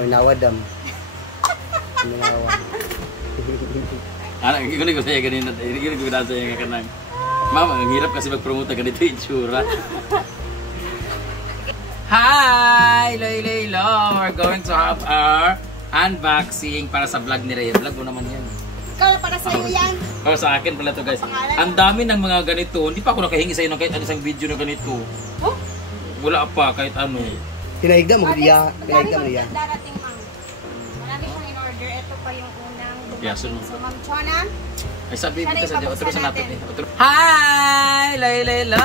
O, nawadam. Nawa. Anak, gini ko sa'yo ganito. Gini ko sa'yo nga kanang. Mama, ang hirap kasi mag-promote ganito yung tsura. Hi! Lilo! We're going to have our unboxing para sa vlog ni Rhea. Vlog mo naman yan. Ikaw para sa'yo yan. Para sa akin pala to guys. Ang dami ng mga ganito. Hindi pa ako nakahingi sa'yo ng kahit ano isang video na ganito. Oh? Wala pa kahit ano. Pinaigda mo diya. Pinaigda mo diya. Darating mang. Marami pang in-order. Ito pa yung unang dumating. Yeah, so, so Ma'am Chona. Ay sabi Sana dito sa ipabuksan otro sa natin natin. eh. Hi! Lilo!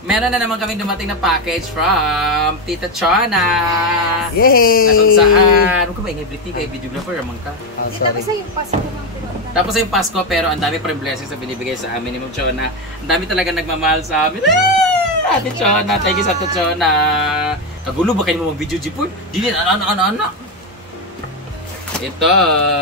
Meron na naman kaming dumating na package from Tita Chona. Yay! Na kung saan. Huwag ka ba ingay Briti kay videographer naman ka. Oh, Dito sorry. sa yung paso ng pinuntan. Tapos yung Pasko pero ang dami pa rin blessings na binibigay sa amin ni Ma'am Chona. Ang dami talaga nagmamahal sa amin. Ate Chona, thank you sa Ate Chona. Kagulo ba kayo mo mag-video Jipon? Dili anak. Ito,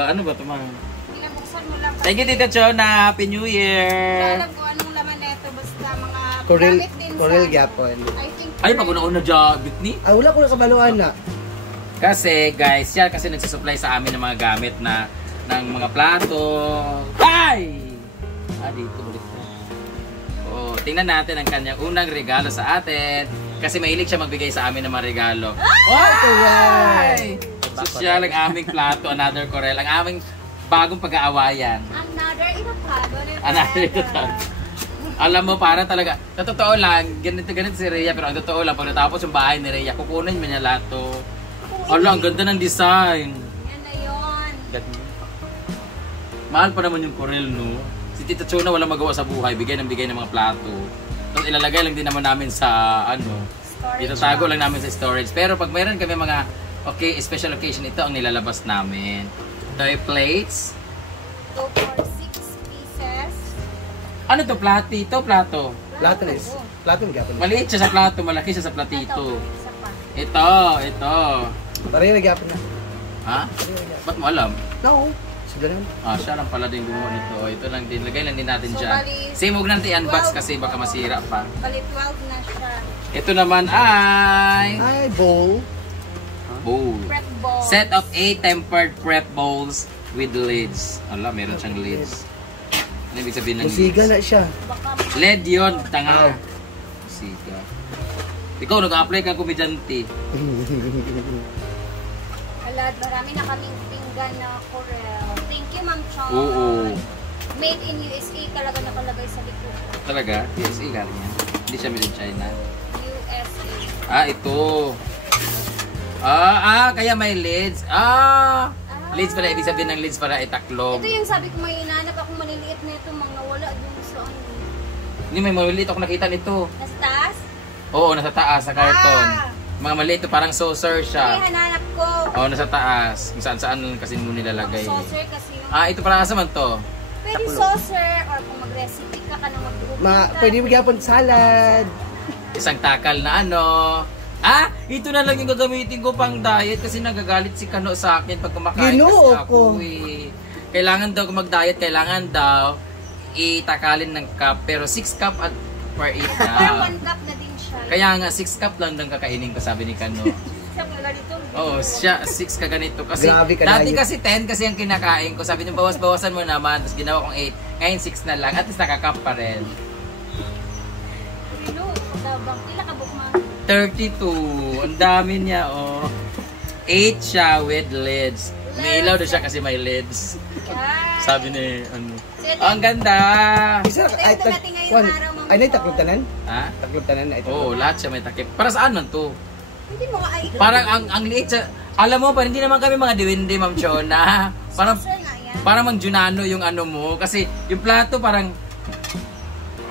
ano ba ito mga? Binabuksan mo lang. Thank you Tita Chona, Happy New Year. Alam ko anong laman na ito. Basta mga Corel, gamit din Corel sa... Gyapon. I think... Ay, pag una-una dyan, Bitni. Ay, wala ko na kabaluan na. Kasi guys, siya kasi nagsusupply sa amin ng mga gamit na ng mga plato. Ay! Dito ulit na. Oh, tingnan natin ang kanyang unang regalo sa atin. Kasi mahilig siya magbigay sa amin ng mga regalo. Ay! Social ang aming plato, another Corel. Ang aming bagong pag-aawayan. Another inapado. Another inapado. Alam mo, para talaga, sa totoo lang, ganito si Rhea, pero ang totoo lang, pag natapos yung bahay ni Rhea, kukunin mo niya lahat to. Ala, ang ganda ng design. Yan na yun. Mahal pa naman yung Corel, no? Si Tita Chona walang magawa sa buhay, bigay ng mga plato. Tapos ilalagay lang din naman namin sa, itatago lang namin sa storage. Pero pag mayroon kami mga, special occasion, ito ang nilalabas namin. Ito ay plates. Go for 6 pieces. Ano to, platito? Plato? Plato na is. Plato ng Gyapon. Maliit siya sa plato, malaki siya sa platito. Ito. Pareho na Gyapon na. Ha? Ba't mo alam? No. Sige lang. Siya lang pala din gumawa nito. Ito lang din. Lagay lang din natin So, dyan. bali, Same, huwag natin i-unbox kasi baka masira pa. Bali 12 na siya. Ito naman ay... Ay, bowl. bowl. Prep bowl. Set of 8 tempered prep bowls with lids. Ala, meron siyang lids. Ano ibig sabihin ng Musiga na lids? siya. Baka LED yun, tanga. Ow. Musiga. Ikaw, nag-apply kang komedyante. alad, marami na kaming pinggan na Corel. Thank you, Ma'am Chon. Oo. Made in USA talaga nakalagay sa likod. Talaga? USA galing yan. Hindi siya made in China. USA. Ito. Kaya may lids. Lids pala, ibig sabihin ng lids para itaklob. Ito yung sabi ko may hinanap akong maliliit na ito, mga wala dun sa ano. Hindi, may maliliit ako nakita nito. Nasa taas? Oo, nasa taas, sa karton. Mga maliit, ito, parang saucer Ito siya. yung hananap ko. Oo, nasa taas. Kung saan-saan kasi mo nilalagay. Ang saucer kasi yung... Ito para asa man to? Pwede saucer or kung mag-recipe ka na mag-group. Pwede mo Gyapon salad. Isang takal na ano. Ito na lang yung gagamitin ko pang diet kasi nagagalit si Kano sa akin pag kumakain Ginoo kasi ako eh. Kailangan daw kung mag-diet, kailangan daw itakalin ng cup. Pero 6 cup at per 8 Pero na. 1 cup na din siya. Kaya nga 6 cup lang daw kakainin ko, sabi ni Kano. Siya pala ganito. Oo, siya 6 ka ganito. Kasi Grabe ka dati na yun. kasi 10 kasi ang kinakain ko. Sabi niyo bawas-bawasan mo naman. Tapos ginawa kong 8. Ngayon 6 na lang. At least nakakap pa rin. Hello, kadabang. Pila ka bukman? 32. Ang dami niya, oh. 8 siya with lids. May ilaw doon siya kasi may lids. Yan. Sabi ni, ano. So, ito, Ang ganda! Isa, Ito yung dumating ngayong araw, Ma'am ay, Chon. taklog tanan? Ha? Taklog tanan na ito. Oo, lahat siya may takip. Para saan man to? Hindi mo ka Parang ang liit siya. Alam mo, parang hindi naman kami mga diwindi, Ma'am Chona. Parang, Saucer nga yan. parang mang Junano yung ano mo. Kasi yung plato parang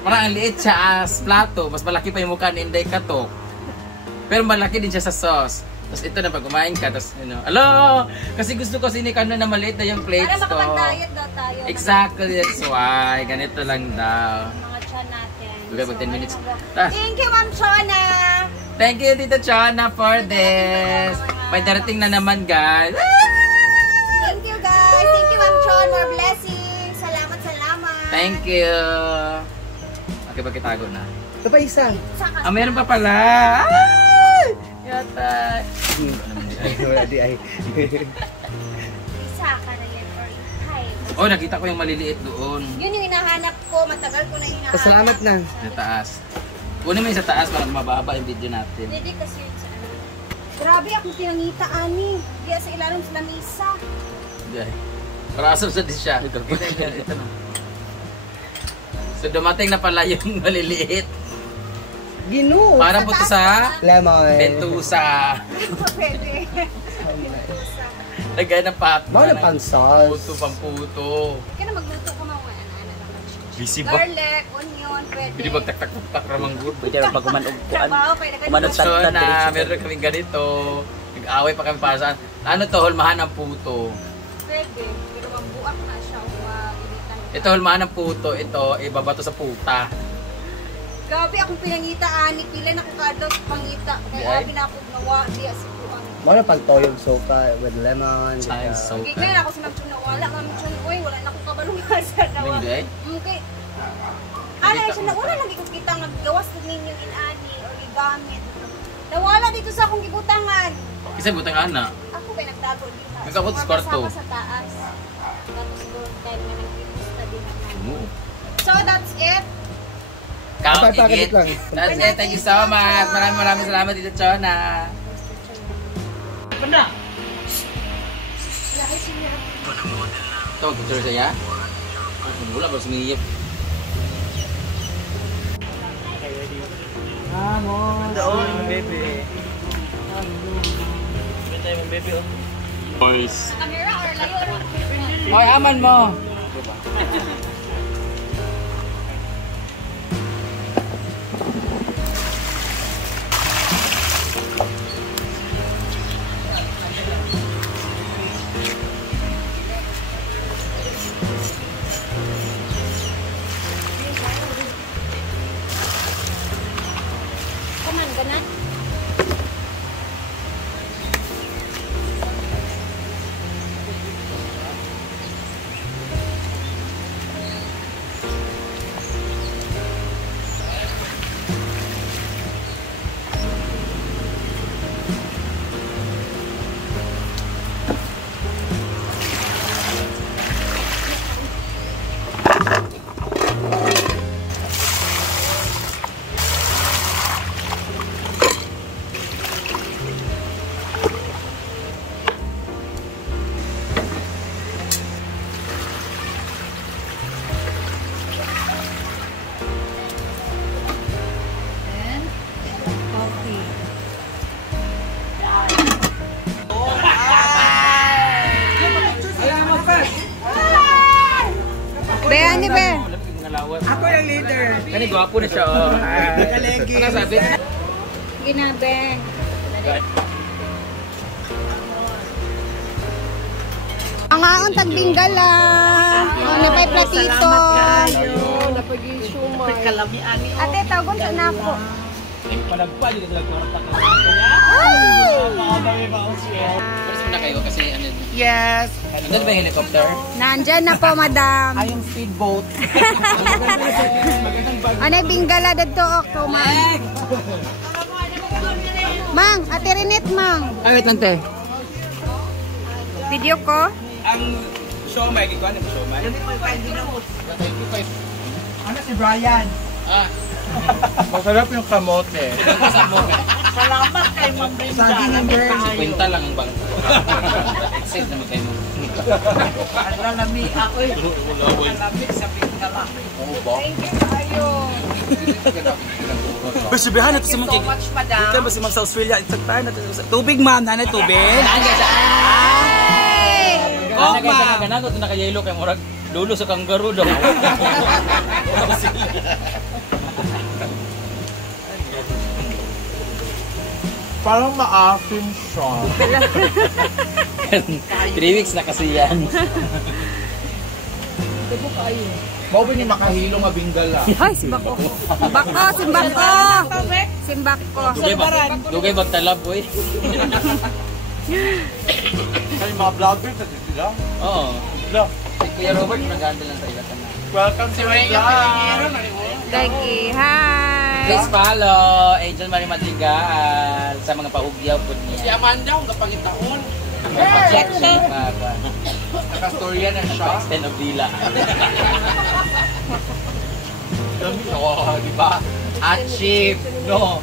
ang liit siya as plato. Mas malaki pa yung mukha ni Inday Katok. Pero malaki din siya sa sauce. Tapos ito na pag kumain ka, tapos alo! Kasi gusto ko ni Kano na maliit na yung plates Para ko. makapag-diet daw tayo. Exactly, that's why. Ganito lang daw. Mga chan natin. Okay, pag 10 minutes. Thank you, Ma'am Chona! Thank you, Tita Chona, for this. May darating na naman, guys. Thank you, guys! Thank you, Ma'am Chon. More blessings! Salamat. Thank you. Okay, pagkitago na. Ito pa isa. Saka Meron pa pala. Ay! Yata. Wala di ay. Isa ka na yan or hi. Oh, nakita ko yung maliliit doon. Yun yung hinahanap ko. Matagal ko na hinahanap. Pasalamat na. Sa taas. Kunin mo yung sa taas para mababa yung video natin. Hindi kasi yun sa ano. Grabe akong pinangita, Ani. Diya sa ilalim sa lamisa. Diyan. Para asal sa disya. Ito na. So dumating na pala yung maliliit. Ginoo. Para po ito sa Lemon. Ventusa. Pwede. Lagay ng pat. Mga na pang sauce. Puto, pamputo. Kaya na magluto ka mga ano Busy ba? garlic, onion, pwede. Pwede magtak-tak-tak ramang good. Pwede na pag kumanog kuan. Trabaho, pwede ka Kumanog So Tad- na, diretso. meron kami ganito. Nag-away pa kami para saan. Ano to, hulmahan ng puto. Pwede. Pero mabuak na siya o mag-initan. Ito, hulmahan ng puto. Ito, ibabato sa puta. Grabe akong pinangita, Ani. Pila na ko kadot pangita. Di Kaya ay? grabe na ako nawa. Di asi ko ang... Mga na pang toyog sopa with lemon. Ay, ganyan. so Okay, kaya ako sa Mamchon na wala. Mamchon, uy, wala na akong kabalungan sa nawa. Hindi ay? Okay. Ano siya, nauna lagi ko kita naggawas ko ninyo in Ani o gigamit. Nawala dito sa akong gibutangan. Kasi butang ana. Ako ba nagtago din na. Nagkabot sa kwarto. Kasama sa taas. Tapos doon time na nagpipusta din naman. Oo. So that's it. Count Pakit it. lang. That's it. Thank you so much. Maraming salamat dito, Chona. Ito, picture siya. Wala ba sumiyip? Doon, baby. Benta yung baby oh. Boys. Camera or layo? Hoy, aman mo. Kaman, ganan? Be, ani be? Ako yung leader. Kani gwapo na siya, oh. Ano sabi? Ginabeng. Ang aon tagbinggala. Oh, napay platito. Ate, tagon sa nako. Pwede na kayo kasi ano. Yes. Nandun ba yung helicopter? Nandyan na po, madam. Ay, yung speedboat. Ano binggala dito ko, mang. Mang, ate Rinit, mang. Ay, wait lang, te. Video ko. Ang siomay, ikaw ano yung siomay? Ano si Brian? Ah, Masarap yung kamote. Salamat kay Ma'am Brenda. kwenta lang ang bangko. Exit naman kayo mo. Ang lalami ako eh. Ang lamig sa pingkala. Thank you kayo. Basibahan natin si Thank you Ma'am. so much, madam. Ito ba si Ma'am sa Australia? Isagtahan natin. Tubig, ma'am. Nanay, tubig. Oh, ma! Ganang ito naka-yellow kay murag lulo sa kangaroo daw. Parang maasim siya. 3 weeks na kasi yan. Mao ba ni makahilo nga binggala? Ay, simbak ko. Simbak ko, simbak ko. Simbak ko. Dugay magtalab, boy. Kay mga vloggers na sila. Oo. Look, Si Kuya Robert nag-handle lang sa ilatan na. welcome to my vlog. Lagi, hi. Please follow Angel Marie Madrigal sa mga paugyaw po Si niya. Amanda, ang kapangitaon. Check siya. Nakastorya na siya. Extend of Dila. Oo, di ba? Achieve, no?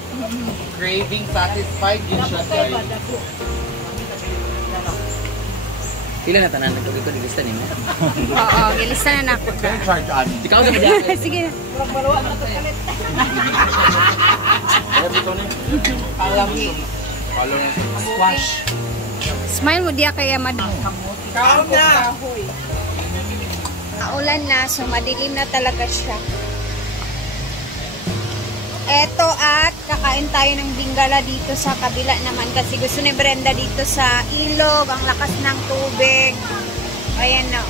Craving satisfied din siya, guys. Pila na tanan nagkagod ko lista nimo. Oo, gilista na nako. Charge on. Ikaw sa mga. Sige na. Alami. Follow na sa squash. Smile mo diya kaya mad. Kaon na! Ulan na, so madilim na talaga siya. Eto at kakain tayo ng bingala dito sa kabila naman kasi gusto ni Brenda dito sa ilog, ang lakas ng tubig. Ayan na.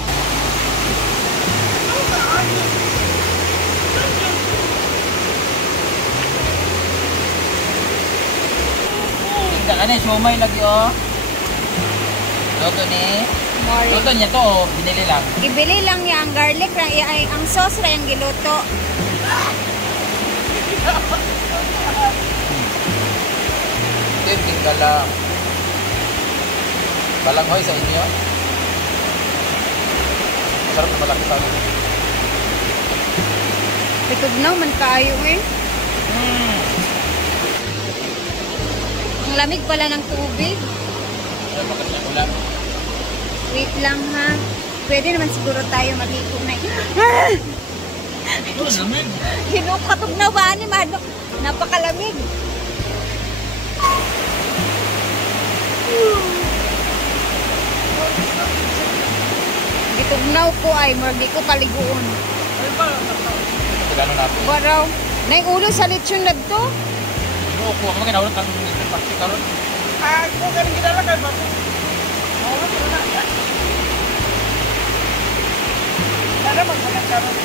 Tingnan ka na, siomay lagi oh. Luto ni. More. Luto niya to oh, binili lang. Ibili lang niya ang garlic, ang sauce ra yung giluto. Ito yung tingala. Balanghoy sa inyo. Masarap na malaki sa amin. Pitugnaw man kaayo eh. Ang lamig pala ng tubig. Ano ba kasi ulan? Wait lang ha. Pwede naman siguro tayo mag-iko na. Ito naman. Hinukatugnaw ba ni Mano? Napakalamig. Gitugnaw ko ay morgi ko kaliguon. Ito gano'n natin. Baraw. Nay ulo sa lechon lab to. Ano ko mga kinaulat ang plastic karon. Ako ganun ginalagay ba? Sana maghanap ka ron.